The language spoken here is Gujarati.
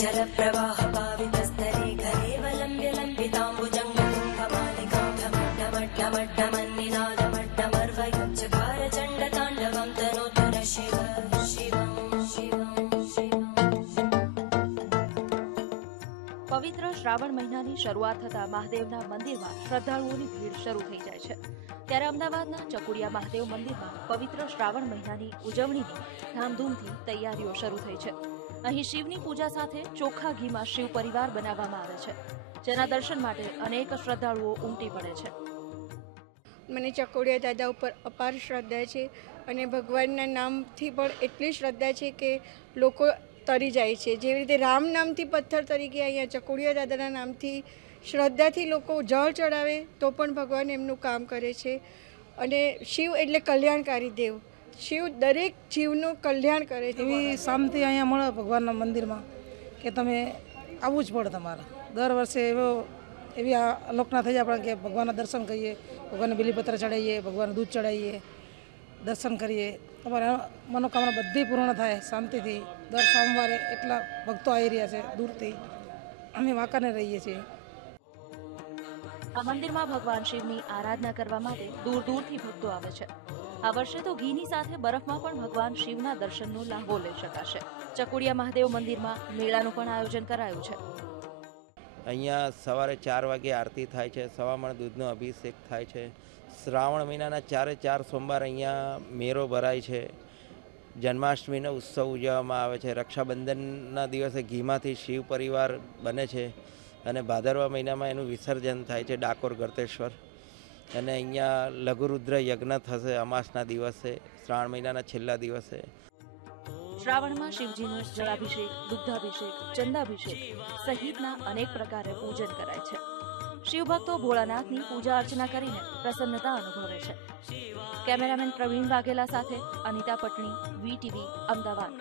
પવિત્ર શ્રાવણ મહિનાની શરૂઆત થતા મહાદેવના મંદિરમાં શ્રદ્ધાળુઓની ભીડ શરૂ થઈ જાય છે. ત્યારે અમદાવાદના ચકુડિયા મહાદેવ મંદિરમાં પવિત્ર શ્રાવણ મહિનાની ઉજવણીની ધામધૂમથી તૈયારીઓ શરૂ થઈ છે. અહીં શિવની પૂજા સાથે ચોખ્ખા ઘીમાં શિવ પરિવાર બનાવવામાં આવે છે. જેના દર્શન માટે અનેક શ્રદ્ધાળુઓ ઉમટી પડે છે. મને ચકોડિયા દાદા ઉપર અપાર શ્રદ્ધા છે અને ભગવાનના નામથી પણ એટલી શ્રદ્ધા છે કે લોકો તરી જાય છે. જેવી રીતે રામ નામથી પથ્થર તરીકે અહીંયા ચકોડિયા દાદાના નામથી શ્રદ્ધાથી લોકો જળ ચડાવે તો પણ ભગવાન એમનું કામ કરે છે. અને શિવ એટલે કલ્યાણકારી દેવ. શિવ દરેક જીવનું કલ્યાણ કરે છે એવી શાંતિ અહીંયા મળે ભગવાનના મંદિરમાં કે તમે આવવું જ પડે તમારે. દર વર્ષે એવો એવી આ અલોકના થઈ જાય આપણે કે ભગવાનના દર્શન કરીએ ભગવાનને બીલીપત્ર ચડાવીએ ભગવાન દૂધ ચડાવીએ દર્શન કરીએ. તમારા મનોકામના બધી પૂર્ણ થાય શાંતિથી. દર સોમવારે એટલા ભક્તો આવી રહ્યા છે દૂરથી. અમે વાંકાને રહીએ છીએ. આ મંદિરમાં ભગવાન શિવની આરાધના કરવા માટે દૂર દૂરથી ભક્તો આવે છે. આ વર્ષે તો ઘીની સાથે બરફમાં પણ ભગવાન શિવના દર્શનનો લાભો લઈ શકાશે. ચકુડિયા મહાદેવ મંદિરમાં મેળાનું પણ આયોજન કરાયું છે. અહીંયા સવારે ચાર વાગે આરતી થાય છે, સવામણ દૂધનો અભિષેક થાય છે. શ્રાવણ મહિનાના ચારે ચાર સોમવાર અહીંયા મેરો ભરાય છે. જન્માષ્ટમીનો ઉત્સવ ઉજવવામાં આવે છે. રક્ષાબંધનના દિવસે ઘીમાંથી શિવ પરિવાર બને છે અને ભાદરવા મહિનામાં એનું વિસર્જન થાય છે ડાકોર ગર્તેશ્વર અને અહીંયા લઘુરુદ્ર યજ્ઞ થશે, અમાસના દિવસે, શ્રાવણ મહિનાના છેલ્લા દિવસે. શ્રાવણમાં શિવજીનું જળાભિષેક દુગ્ધાભિષેક ચંદાભિષેક સહિતના અનેક પ્રકારે પૂજન કરાય છે. શિવભક્તો ભોળાનાથની પૂજા અર્ચના કરીને પ્રસન્નતા અનુભવે છે. કેમેરામેન પ્રવીણ વાઘેલા સાથે અનિતા પટણી વીટીવી અમદાવાદ.